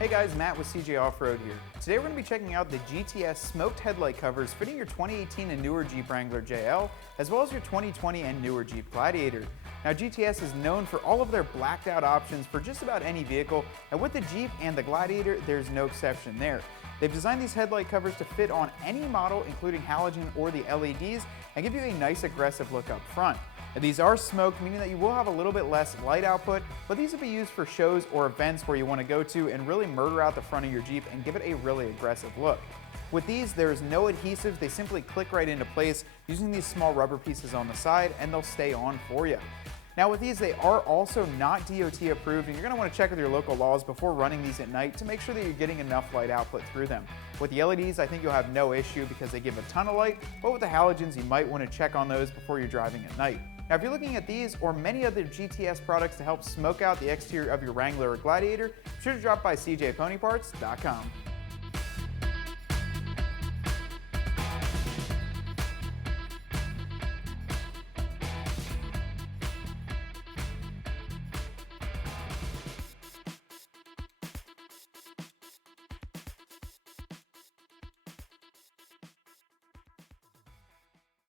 Hey guys, Matt with CJ Off-Road here. Today we're going to be checking out the GTS Smoked Headlight Covers fitting your 2018 and newer Jeep Wrangler JL, as well as your 2020 and newer Jeep Gladiator. Now GTS is known for all of their blacked out options for just about any vehicle, and with the Jeep and the Gladiator, there's no exception there. They've designed these headlight covers to fit on any model, including halogen or the LEDs, and give you a nice aggressive look up front. Now, these are smoked, meaning that you will have a little bit less light output, but these will be used for shows or events where you want to go to and really murder out the front of your Jeep and give it a really aggressive look. With these, there is no adhesives. They simply click right into place using these small rubber pieces on the side, and they'll stay on for you. Now with these, they are also not DOT approved, and you're going to want to check with your local laws before running these at night to make sure that you're getting enough light output through them. With the LEDs, I think you'll have no issue because they give a ton of light, but with the halogens, you might want to check on those before you're driving at night. Now if you're looking at these or many other GTS products to help smoke out the exterior of your Wrangler or Gladiator, be sure to drop by cjponyparts.com.